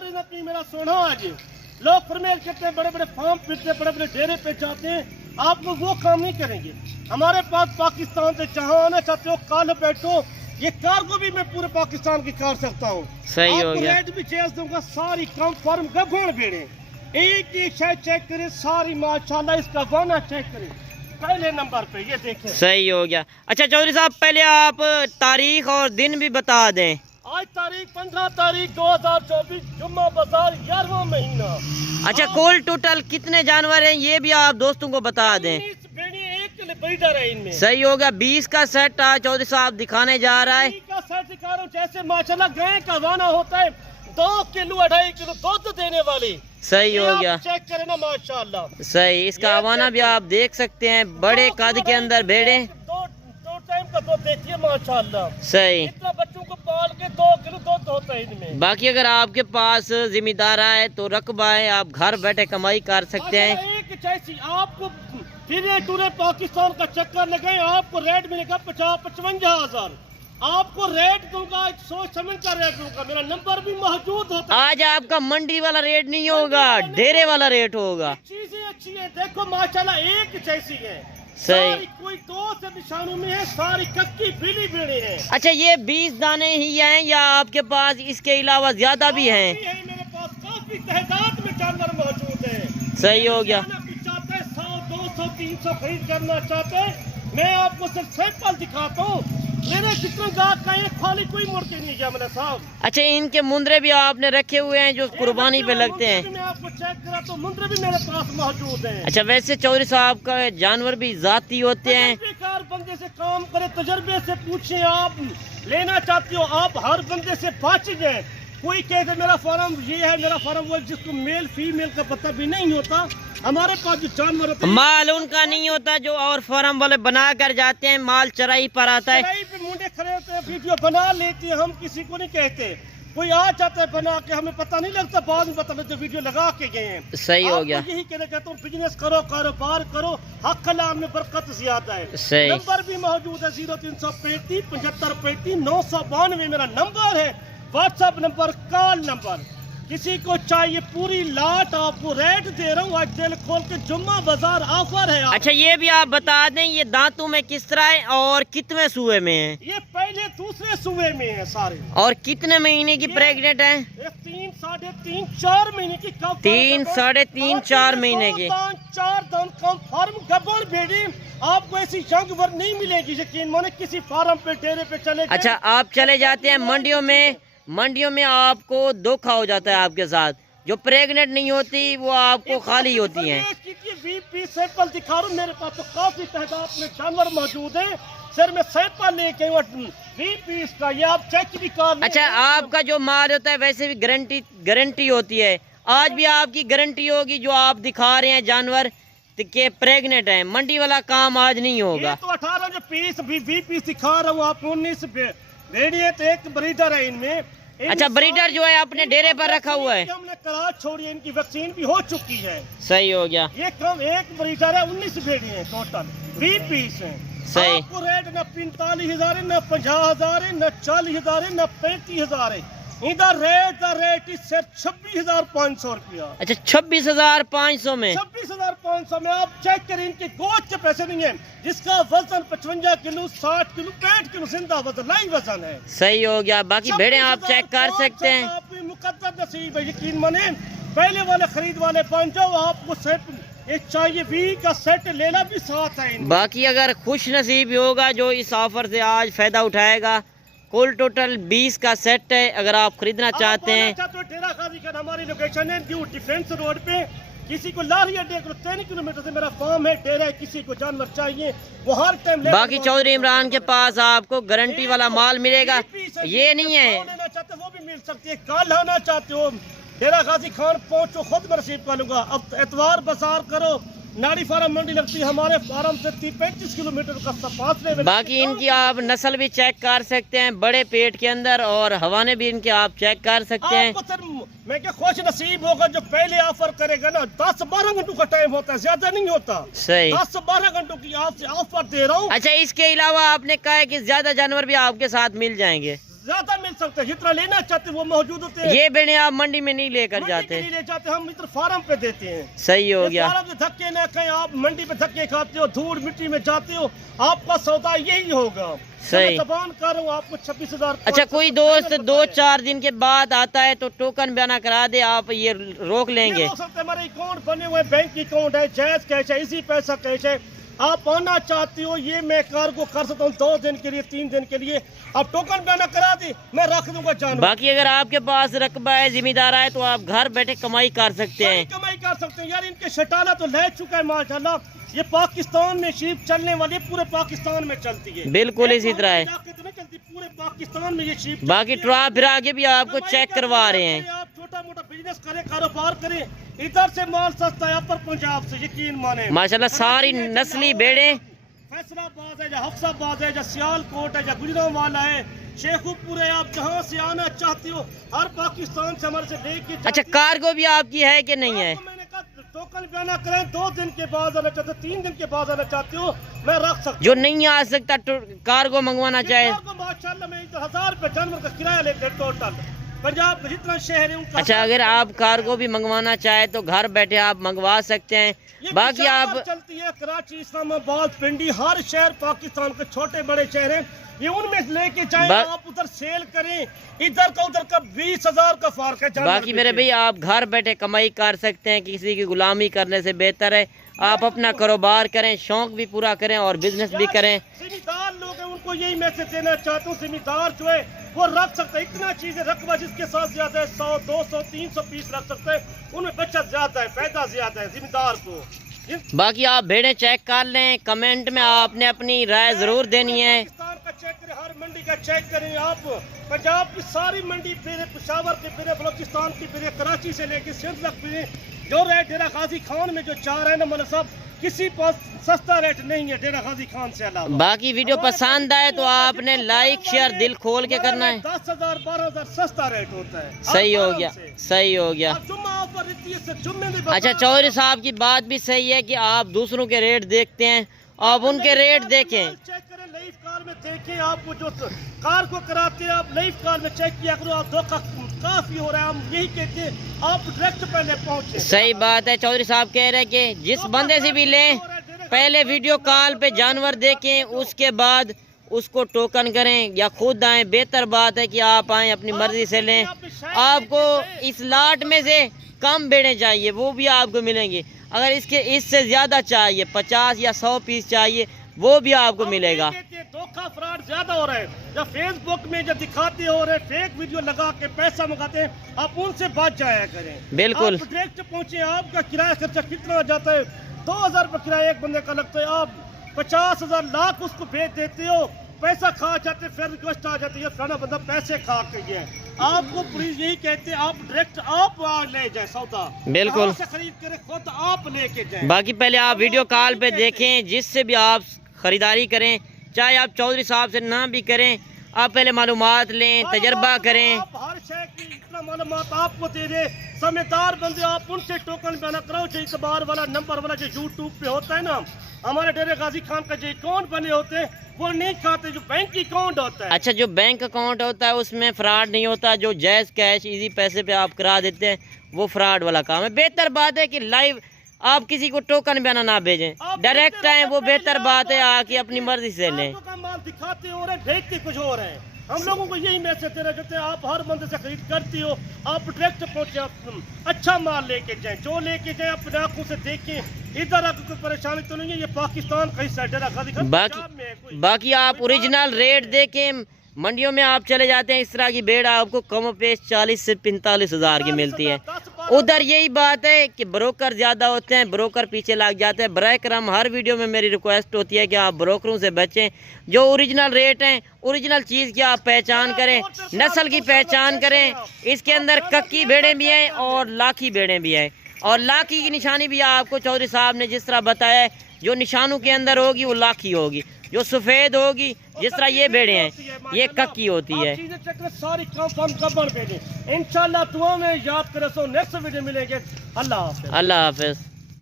सारे नकली मेरा सोना आज लोग फरमेल करते हैं, बड़े बड़े फार्म फिरते, बड़े बड़े डेरे पे जाते हैं, आप लोग वो काम नहीं करेंगे। हमारे पास पाकिस्तान से जहाँ आना चाहते हो कल बैठो, ये कार को भी मैं पूरे पाकिस्तान की कर सकता हूँ। सही हो गया। रेट भी चेंज दूंगा, सारी कम फर्म गभण भेड़े, एक एक शायद चेक करें सारी, माशाल्लाह इसका वाना चेक करें पहले नंबर पे, ये देखें। सही हो गया। अच्छा चौधरी साहब, पहले आप तारीख और दिन भी बता दें। आज तारीख 15 तारीख 2024, जुम्मा बाजार 11वां महीना। अच्छा, कुल टोटल कितने जानवर हैं ये भी आप दोस्तों को बता दें। एक ब्रीडर है इनमें। सही हो गया। 20 का सेट आज चौधरी साहब दिखाने जा रहा है। 20 का सेट दिखा रहा हूँ, जैसे माशाल्लाह गाय का वाना होता है 2 किलो 2.5 किलो दूध देने वाली। सही हो गया। चेक करें ना माशाल्लाह। सही, इसका हवाना भी आप देख सकते हैं, बड़े कद के अंदर भेड़े। दो टाइम का दूध देती है माशाल्लाह। सही। इतना बच्चों को पाल के 2 किलो दूध होता है इनमें। बाकी अगर आपके पास जिम्मेदार है तो रकबा है, आप घर बैठे कमाई कर सकते हैं। एक जैसी आपको फिर टूरे पाकिस्तान का चक्कर लगाए, आपको रेट मिलेगा 50-55 हजार। आपको रेट दूंगा, सोच समझ कर रेट दूंगा, मेरा नंबर भी मौजूद होता है। आज आपका मंडी वाला रेट नहीं होगा, डेरे वाला रेट होगा। चीजें अच्छी है, देखो माशाल्लाह एक जैसी है। सही। कोई 2 से निशानों में है, सारी कक्की पीली पीली है। अच्छा, ये 20 दाने ही हैं या आपके पास इसके अलावा ज्यादा भी हैं? मेरे पास काफी तादाद में जानवर मौजूद है। सही हो गया। 100, 200, 300 खरीद करना चाहते, मैं आपको सिर्फ सैंपल दिखाता हूँ। मेरे जितने गाहक का एक खाली कोई मुर्गी नहीं है मैंने साहब। अच्छा, इनके मुंदरे भी आपने रखे हुए हैं जो कुर्बानी पे लगते हैं? मैं आपको चेक करा तो मुंदरे भी मेरे पास मौजूद हैं। अच्छा, वैसे चौधरी साहब का जानवर भी जाती होते हैं। बेकार बंदे से काम करे, तजर्बे से पूछे, आप लेना चाहते हो आप हर बंदे से बच जाए। कोई कहते मेरा फार्म ये है, मेरा फार्म वो, जिसको मेल फीमेल का पता भी नहीं होता। हमारे पास जो जानवर होते हैं, माल उनका नहीं होता जो और फार्म वाले बना कर जाते हैं, माल चराई पर आता है। चराई पे मुंडे खड़े होते हैं, वीडियो बना लेते हैं, हम किसी को नहीं कहते। कोई आ जाता है बना के, हमें पता नहीं लगता, बाद में पता लगता वीडियो लगा के गए हैं। सही हो गया। यही कहना चाहता हूँ, बिजनेस करो, कारोबार करो, हक हलाल में बरकत ज्यादा है। सही। नंबर भी मौजूद है 0335 7535 992 मेरा नंबर है, व्हाट्सएप नंबर, कॉल नंबर। किसी को चाहिए पूरी लाट, आपको रेट दे रहा हूँ आज दिल खोल के, जुम्मा बाजार ऑफर है। अच्छा, ये भी आप बता दें ये दांतों में किस तरह है और कितने सूए में है? ये पहले दूसरे सूबे में है सारे। और कितने महीने की प्रेग्नेंट है? 3, 3.5, 4 महीने की। 3, 3.5, 4 महीने की। 4 दांत कम फार्म गबड़ भेड़ी, आपको ऐसी जानवर नहीं मिलेगी यकीन माने, किसी फार्म पे डेरे पे चले। अच्छा, आप चले जाते हैं मंडियों में आपको धोखा हो जाता है आपके साथ, जो प्रेग्नेंट नहीं होती वो आपको खाली होती हैं। 20 सैंपल दिखा रहा हूँ, मेरे पास तो काफी तादाद में जानवर मौजूद है। सर मैं सैंपल लेके 20 पीस का, ये आप चेक भी कर। अच्छा, आपका जो माल होता है वैसे भी गारंटी होती है, आज भी आपकी गारंटी होगी जो आप दिखा रहे हैं जानवर के प्रेग्नेंट है, मंडी वाला काम आज नहीं होगा। तो 18 जो पीस 20 पीस दिखा रहा हूँ, आप 19 भेड़िए, तो एक ब्रीडर है इनमें। अच्छा, ब्रीडर जो है अपने डेरे पर रखा हुआ है? हमने करा छोड़ी, इनकी वैक्सीन भी हो चुकी है। सही हो गया। ये कम एक ब्रीडर है, 19 भेड़िए हैं टोटल, 20 पीस हैं। सही। आपको रेट न 45,000 है, न 50,000 है, न 40,000 है, न 35,000 है। इधर रेट ही सिर्फ 26,500 रुपया। अच्छा, 26,500 में? 26,500 में आप चेक करें, इनके गोश्त के पैसे नहीं है, जिसका वजन 55 किलो 60 किलो 65 किलो जिंदा वजन लाइव वजन है। सही हो गया। बाकी भेड़े आप चेक कर सकते हैं। आपकी मुकद्दर नसीब है, यकीन माने। पहले वाले खरीद वाले पहुंच जाओ, आपको सेट एक चाहिए 20 का सेट लेना भी साथ है। बाकी अगर खुश नसीब होगा जो इस ऑफर से आज फायदा उठाएगा, कुल टोटल 20 का सेट है। अगर आप खरीदना चाहते हैं तो डेरा गाजी का हमारी लोकेशन है, न्यू डिफेंस रोड पे। किसी को लारी अड्डे 3 किलोमीटर से मेरा फार्म है, डेरा है, किसी को जानवर चाहिए वो हर टाइम। बाकी चौधरी इमरान के पास आपको गारंटी वाला माल मिलेगा, ये नहीं है। लेना चाहते वो भी मिल सकती है, कल आना चाहते हो डेरा गाजी खान पहुंचो, खुद मैं रसीद पालूंगा। अब एतवार बाजार करो, नाड़ी फार्म मंडी लगती है हमारे फार्म से 35 किलोमीटर का फासले में। बाकी इनकी आप नस्ल भी चेक कर सकते हैं, बड़े पेट के अंदर, और हवाने भी इनके आप चेक कर सकते हैं। आपको सर मैं क्या खुश नसीब होगा जो पहले ऑफर करेगा ना, 10-12 घंटों का टाइम होता है, ज्यादा नहीं होता। सही। 10-12 घंटों की आपसे ऑफर दे रहा हूँ। अच्छा, इसके अलावा आपने कहा है कि ज्यादा जानवर भी आपके साथ मिल जाएंगे? ज्यादा मिल सकता है, जितना लेना चाहते हैं वो मौजूद होते हैं। ये भेड़ें आप मंडी में नहीं लेकर मंडी जाते? के नहीं ले जाते, हम इधर फार्म पे देते हैं। सही हो गया। फार्म से धक्के ना कहीं, आप मंडी पे धक्के खाते हो, धूल मिट्टी में जाते हो, आपका सौदा यही होगा। सही। मैं जबान कर रहा हूँ आपको 26,000। अच्छा, कोई दोस्त 2-4 दिन के बाद आता है तो टोकन बयाना करा दे, आप ये रोक लेंगे? हो सकता है, हमारे अकाउंट बने हुए, बैंक अकाउंट है, जायज कैश है, इसी पैसा कैश है। आप आना चाहते हो, ये मैं कार्गो कर सकता हूँ 2 दिन के लिए, 3 दिन के लिए। आप टोकन बयाना करा दी, मैं रख दूंगा जानवर। बाकी अगर आपके पास रकबा है, जिम्मेदार है, तो आप घर बैठे कमाई कर सकते हैं। कमाई कर सकते हैं यार। इनके शटाला तो ले चुका है माशाल्लाह। ये पाकिस्तान में शीप चलने वाली, पूरे पाकिस्तान में चलती है। बिल्कुल इसी तरह है। तो नहीं चलती, पूरे पाकिस्तान में ये शीप। बाकी ट्रा फिरा के भी आपको चेक करवा रहे हैं। आप छोटा मोटा बिजनेस करें, कारोबार करें, इधर से माल सस्ता है, अपर पंजाब से, यकीन माने। माशाल्लाह सारी नस्ली भेड़ें, फैसलाबाद है, या हफ्साबाद है, या सियालकोट है, या गुजरांवाला है, शेखुपुर है, आप जहाँ से आना चाहते हो, हर पाकिस्तान से हमारे से लेके। अच्छा, कार्गो भी आपकी है कि नहीं है? मैंने कहा टोकन बयाना करें, 2 दिन के बाद आना चाहते हो, 3 दिन के बाद आना चाहते हो, मैं रख सकता हूँ। जो नहीं आ सकता कार्गो मंगवाना चाहे? माशाल्लाह मैं 1000 रुपये जानवर का किराया लेते हैं टोटल, पंजाब में जितना शहर है उनका। अच्छा, अगर आप कार्गो भी मंगवाना चाहे तो घर बैठे आप मंगवा सकते हैं। बाकी आप चलती है कराची, इस्लामाबाद, पिंडी, हर शहर पाकिस्तान के छोटे बड़े शहर हैं, ये उनमें लेके जाएं, आप उधर सेल करें, इधर का उधर का 20,000 का फर्क है। बाकी मेरे भाई, आप घर बैठे कमाई कर सकते हैं, किसी की गुलामी करने से बेहतर है आप अपना कारोबार करें, शौक भी पूरा करें और बिजनेस भी करें। जिम्मेदार लोग हैं, उनको यही मैसेज देना चाहता हूँ, जिम्मेदार जो है वो रख सकता है इतना चीजें, रकबा जिसके साथ ज्यादा है, 100, 200, 300 पीस रख सकता है, उनमें बचत ज्यादा है, फायदा ज्यादा है जिम्मेदार को। बाकी आप भेड़ें चेक कर लें, कमेंट में आपने अपनी राय जरूर देनी है। पाकिस्तान का चेक करें, हर मंडी का चेक करें आप, पंजाब की सारी मंडी फिरे, पेशावर की फिरे, बलोचिस्तान की फिरे, कराची से लेके सिंध तक फिरे। जो रेट डेरा गाजी खान में जो 4 है ना मतलब सब, किसी पास सस्ता रेट नहीं है डेरा गाजी खान से अलावा। बाकी वीडियो पसंद आए तो आपने लाइक शेयर दिल खोल के करना है। 10,000 12,000 सस्ता रेट होता है। सही हो गया, सही हो गया। अच्छा, चौधरी साहब की बात भी सही है कि आप दूसरों के रेट देखते हैं, आप उनके रेट देखें। चेक करें, लाइव कार में देखें, आपको जो कार को कराते हैं आप लाइव कार में चेक किया करो, आप धोखा काफी हो रहा है, हम यही कहते हैं आप डायरेक्ट पहले पहुंचे। सही बात है, चौधरी साहब कह रहे हैं कि जिस बंदे से भी लें पहले वीडियो कॉल पे जानवर देखें, उसके बाद उसको टोकन करें या खुद आएं। बेहतर बात है कि आप आएं, अपनी मर्जी से लें। आपको इस लाट में से कम भेड़ें चाहिए वो भी आपको मिलेंगे, अगर इससे ज्यादा चाहिए, 50 या 100 पीस चाहिए, वो भी आपको मिलेगा। धोखा फ्रॉड ज्यादा हो रहा है, जब फेसबुक में जो दिखाते हो रहे फेक वीडियो लगा के पैसा मंगाते हैं, आप उनसे बच जाया करें। बिल्कुल डायरेक्ट पहुंचे, आपका किराया खर्चा कितना जाता है? 2,000 रुपये किराया एक बंदे का लगता है, आप 50,000 लाख उसको भेज देते हो, पैसा खा जाते, फिर रिक्वेस्ट आ जाती है फलाना बंदा पैसे खा के गया। आपको पुलिस यही कहते हैं आप डायरेक्ट आप ले जाए सौदा, बिल्कुल से खरीद करे, खुद आप लेके जाए। बाकी पहले आप वीडियो कॉल पे देखें, जिससे भी आप खरीदारी करें, चाहे आप चौधरी साहब से ना भी करें, आप पहले मालूमात लें, तजर्बा करें। आप हर शय की इतना मालूमात आपको दे दे, समझदार बंदे, आप उनसे टोकन बयाना कराओ। जो इतबार वाला नंबर वाला जो यूट्यूब पे होता है ना, हमारे डेरे गाजी खान का जो अकाउंट बने होते हैं वो नहीं खाते, जो बैंक अकाउंट होता है। अच्छा, जो बैंक अकाउंट होता है उसमें फ्रॉड नहीं होता, जो जायज़ कैश इजी पैसे पे आप करा देते हैं वो फ्रॉड वाला काम है। बेहतर बात है कि लाइव आप किसी को टोकन बयाना ना भेजें, डायरेक्ट आए, वो बेहतर बात है, आके अपनी मर्जी से लें। माल दिखाते हो रहे, भेजते कुछ हो रहे हैं। हम लोगों को यही मैसेज देना चाहते हैं, आप हर बंदे से खरीद करती हो, आप डायरेक्ट पहुंचे, अच्छा माल लेके जाएं, जो लेके जाएं अपने आंखों से देखें, इधर आपको कोई परेशानी तो नहीं है, ये पाकिस्तान का हिस्सा है। बाकी आप ओरिजिनल रेट देखें, मंडियों में आप चले जाते हैं, इस तरह की भेड़ आपको कम पेश 40 से 45 हज़ार की मिलती है। उधर यही बात है कि ब्रोकर ज़्यादा होते हैं, ब्रोकर पीछे लग जाते हैं। बराए करम हर वीडियो में मेरी रिक्वेस्ट होती है कि आप ब्रोकरों से बचें, जो ओरिजिनल रेट हैं, ओरिजिनल चीज़ की आप पहचान करें, नस्ल की पहचान करें। इसके अंदर कक्की भेड़ें भी हैं और लाखी भेड़ें भी हैं, और लाखी की निशानी भी आपको चौधरी साहब ने जिस तरह बताया है, जो निशानों के अंदर होगी वो लाखी होगी, जो सफेद होगी जिस तरह ये भेड़े हैं ये कक्की होती है। सारी इंशाल्लाह दुआ में याद करें। नेक्स्ट वीडियो मिलेंगे। अल्लाह हाफिज़। अल्लाह हाफिज़।